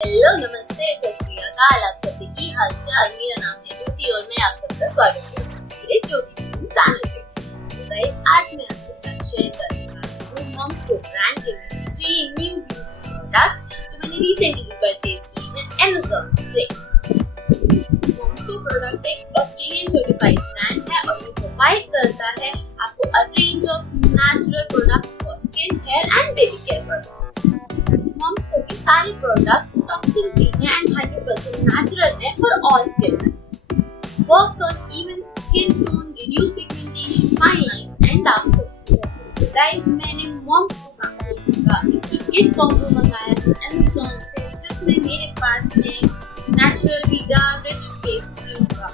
Hello नमस्ते सत श्री अकाल, आप सबकी हालचाल। मेरा नाम है ज्योति और मैं आप सबका स्वागत करती हूँ मेरे ज्योति ब्लूम चैनल पे। तो गाइस, आज मैं आपके साथ शेयर करने वाली हूँ मॉम्स को ब्रांड के 3 न्यू ब्यूटी प्रोडक्ट्स जो मैंने रिसेंटली परचेज की हैं Amazon से। मॉम्स को प्रोडक्ट एक ऑस्ट्रेलियन सर्टिफाइड ब्रांड है और ये प्रोवाइड करता है आपको a range of natural product for skin, hair and baby care products. Moms Co के सारे प्रोडक्ट्स टॉक्सिन फ्री हैं एंड 100% नेचुरल हैं for all skin types. Works on even skin tone, reduce pigmentation, fine lines and dark circles. तो guys, मैंने Moms Co company का एक kit combo मंगाया है Amazon से, जिसमें मेरे पास है natural vita rich face cream का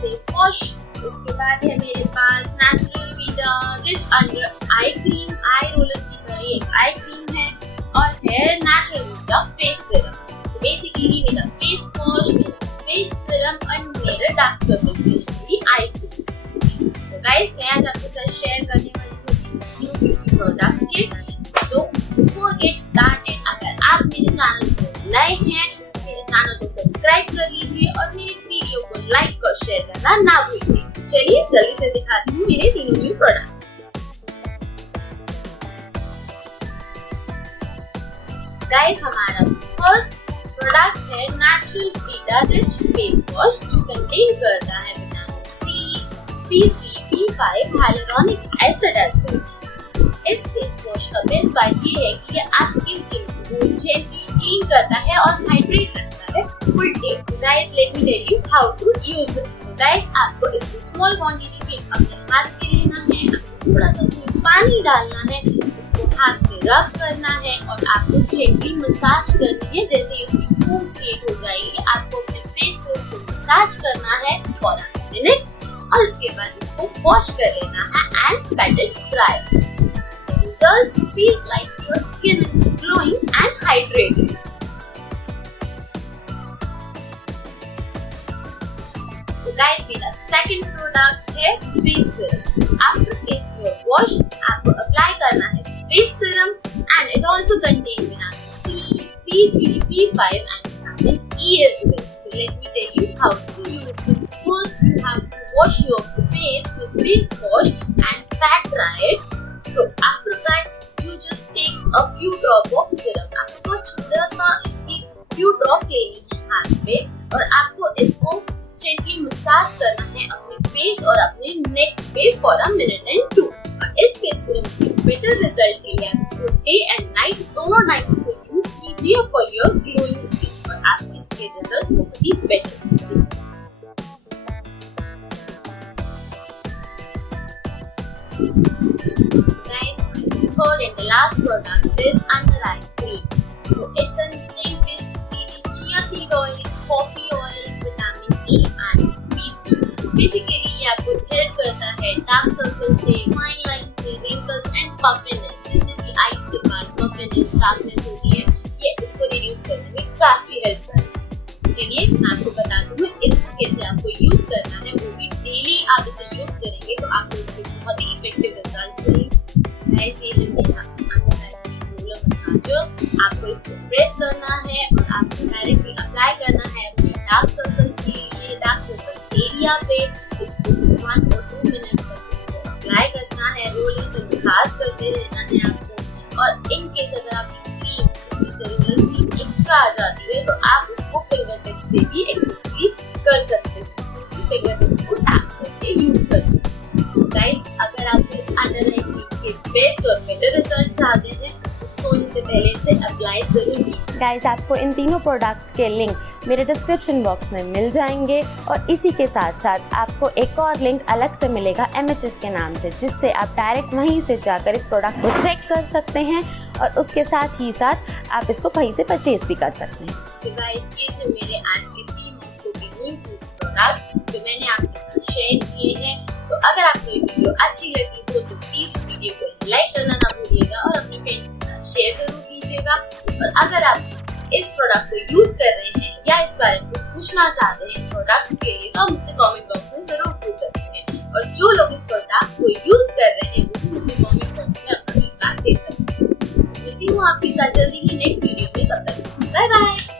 फेस वॉश। उसके बाद है मेरे पास natural vita rich under eye cream, eye roller की तरह एक आई क्रीम है और है नेचुरल वीटा फेस सीरम। तो बेसिकली मेरा फेस वॉश, मेरा फेस सीरम और मेरा डार्क सर्कल्स के लिए मेरी आई क्रीम। तो गाइस, मैं आज आपके साथ शेयर करने वाली हूँ न्यू ब्यूटी प्रोडक्ट्स के। तो बिफोर गेट स्टार्टेड, अगर आप मेरे चैनल पर नए हैं तो मेरे चैनल को सब्सक्राइब कर लीजिए और मेरे वीडियो को लाइक और शेयर करना ना भूलिए। चलिए जल्दी से दिखाती हूँ मेरे तीनों न्यू प्रोडक्ट। गाइस, हमारा फर्स्ट प्रोडक्ट है natural vita rich face wash जो कंटेन करता है vitamin C, B3, B5, hyaluronic acid as well. इस फेस वॉश का बेस्ट बात ये है कि ये आपकी स्किन को जेंटली क्लीन करता है और हाइड्रेट रखता है full day. Guys, let me tell you how to use this. Guys, आपको इसको स्मॉल क्वांटिटी में अपने हाथ पे लेना है, आपको थोड़ा सा उसमें पानी डालना है, उसको हाथ में रब करना है और आपको जेंटली मसाज करनी है। जैसे ही उसकी फोम क्रिएट हो जाएगी, आपको अपने फेस पे उसको मसाज करना है फॉर अ मिनट और उसके बाद उसको वॉश कर लेना है and let it dry. Results feels like your skin is glowing and hydrated. So guys, मेरा second product है face serum. After face wash, आपको apply करना है face serum and it also contains vitamin C, B3, B5 and vitamin E as well. So let me tell you how to use it. First, you have to wash your face with face wash and pat dry it. So after that, you just take a few drops of serum. आपको छोटा सा इसकी few drops लेनी है हाथ पे और आपको इसको gently मसाज करना है अपने फेस और अपने नेक पे for a minute and 2। और इस फेस सीरम के बेटर रिजल्ट के लिए आप इसको डे एंड नाइट दोनों टाइम्स को यूज कीजिए फॉर योर ग्लोइंग स्किन और आपको इसके रिजल्ट बहुत ही बेटर मिलेंगे। Third and the last product is under eye cream. So it contains basically chia seed oil, coffee oil, vitamin E and B3. Basically ये आपको help करता है डार्क सर्कल से, फाइन लाइन से, wrinkles and puffiness, जितने भी eyes के पास puffiness, darkness होती है, ये इसको रिड्यूस करने में काफी हेल्प करता है। चलिए मैं आपको बता दूँ इसको कैसे आपको यूज करना है, वो भी डेली आप इसे यूज करेंगे तो आपको इसके बहुत ही इफेक्टिव रिजल्ट्स मिलेंगे। ये है मेरा under eye cream roller massager. आपको इसको प्रेस करना है और आपको डायरेक्टली अप्लाई करना है अपने डार्क सर्कल्स के लिए, डार्क सर्कल्स एरिया पे। इसको 1 और 2 मिनट तक इसको अप्लाई करना है, रोलर से मसाज करते रहना है आपको। और इन केस अगर आपकी क्रीम इसमें सेलुलर क्रीम एक्स्ट्रा आ जाती है तो आप उसको फिंगर टिप से भी एक्सेसरी कर सकते हैं। इसको फिंगर टिप्स को टैप करके यूज कर सकते हैं। गाइस, अगर आप इस अंडर आई क्रीम के बेस्ट और बेटर रिजल्ट चाहते हैं तो सोने से पहले से अप्लाई जरूर कीजिए। गाइस, आपको इन तीनों प्रोडक्ट्स के लिंक मेरे डिस्क्रिप्शन बॉक्स में मिल जाएंगे और इसी के साथ साथ आपको एक और लिंक अलग से मिलेगा MHS के नाम से, जिससे आप डायरेक्ट वहीं से जाकर इस प्रोडक्ट को चेक कर सकते हैं और उसके साथ ही साथ आप इसको वहीं से परचेज भी कर सकते हैं। तो गाइस, ये थे मेरे आज के 3 मॉम्स के न्यू प्रोडक्ट जो मैंने आपके साथ शेयर किए हैं। तो अगर आपको ये वीडियो अच्छी लगी हो तो प्लीज वीडियो को लाइक करना ना भूलिएगा और अपने फ्रेंड्स के साथ शेयर जरूर कीजिएगा। और अगर आप इस प्रोडक्ट को यूज कर रहे हैं या इस बारे में कुछ पूछना चाहते हैं प्रोडक्ट्स के लिए तो आप मुझसे कमेंट बॉक्स में जरूर पूछ सकते हैं। और जो लोग इस प्रोडक्ट को यूज कर रहे हैं वो मुझे कमेंट बॉक्स में अपना फीडबैक दे सकते हैं। मिलती हूँ आपके साथ जल्दी ही नेक्स्ट वीडियो में। तब तक बाय बाय।